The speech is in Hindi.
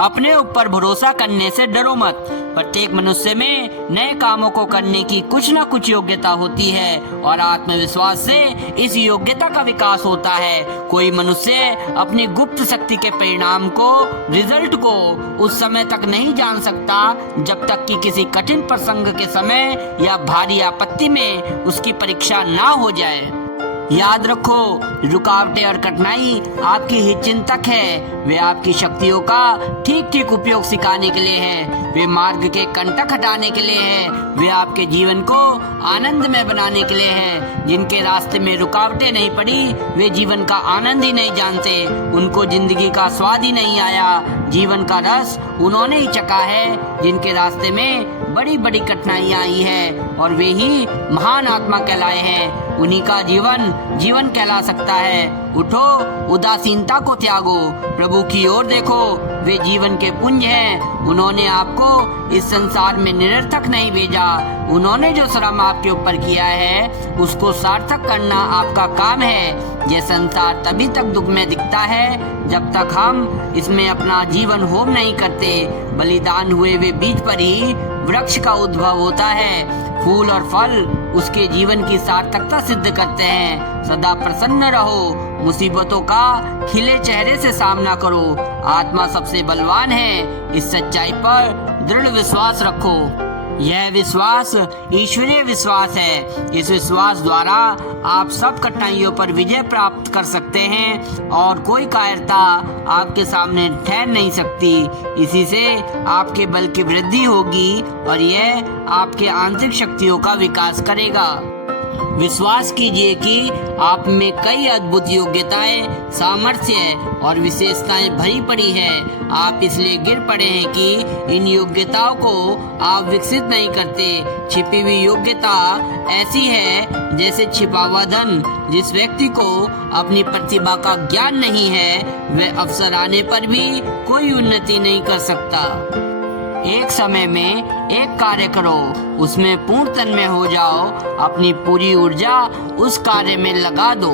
अपने ऊपर भरोसा करने से डरो मत। प्रत्येक मनुष्य में नए कामों को करने की कुछ न कुछ योग्यता होती है और आत्मविश्वास से इस योग्यता का विकास होता है। कोई मनुष्य अपनी गुप्त शक्ति के परिणाम को, रिजल्ट को उस समय तक नहीं जान सकता जब तक कि किसी कठिन प्रसंग के समय या भारी आपत्ति में उसकी परीक्षा ना हो जाए। याद रखो, रुकावटें और कठिनाई आपकी हितचिंतक है। वे आपकी शक्तियों का ठीक ठीक उपयोग सिखाने के लिए है। वे मार्ग के कंटक हटाने के लिए है। वे आपके जीवन को आनंदमय बनाने के लिए है। जिनके रास्ते में रुकावटें नहीं पड़ी वे जीवन का आनंद ही नहीं जानते। उनको जिंदगी का स्वाद ही नहीं आया। जीवन का रस उन्होंने ही चखा है जिनके रास्ते में बड़ी बड़ी कठिनाइयां आई है और वे ही महान आत्मा कहलाए हैं। उन्हीं का जीवन जीवन कहला सकता है। उठो, उदासीनता को त्यागो, प्रभु की ओर देखो। वे जीवन के पुंज हैं। उन्होंने आपको इस संसार में निरर्थक नहीं भेजा। उन्होंने जो श्रम आपके ऊपर किया है उसको सार्थक करना आपका काम है। यह संसार तभी तक दुख में दिखता है जब तक हम इसमें अपना जीवन होम नहीं करते। बलिदान हुए वे बीज पर ही वृक्ष का उद्भव होता है। फूल और फल उसके जीवन की सार्थकता सिद्ध करते हैं। सदा प्रसन्न रहो, मुसीबतों का खिले चेहरे से सामना करो। आत्मा सबसे बलवान है। इस सच्चाई पर दृढ़ विश्वास रखो। यह विश्वास ईश्वरीय विश्वास है। इस विश्वास द्वारा आप सब कठिनाइयों पर विजय प्राप्त कर सकते हैं और कोई कायरता आपके सामने ठहर नहीं सकती। इसी से आपके बल की वृद्धि होगी और यह आपके आंतरिक शक्तियों का विकास करेगा। विश्वास कीजिए कि आप में कई अद्भुत योग्यताएं, सामर्थ्य और विशेषताएं भरी पड़ी हैं। आप इसलिए गिर पड़े हैं कि इन योग्यताओं को आप विकसित नहीं करते। छिपी हुई योग्यता ऐसी है जैसे छिपा हुआ धन। जिस व्यक्ति को अपनी प्रतिभा का ज्ञान नहीं है वह अवसर आने पर भी कोई उन्नति नहीं कर सकता। एक समय में एक कार्य करो, उसमें पूर्ण तन्मय हो जाओ, अपनी पूरी ऊर्जा उस कार्य में लगा दो।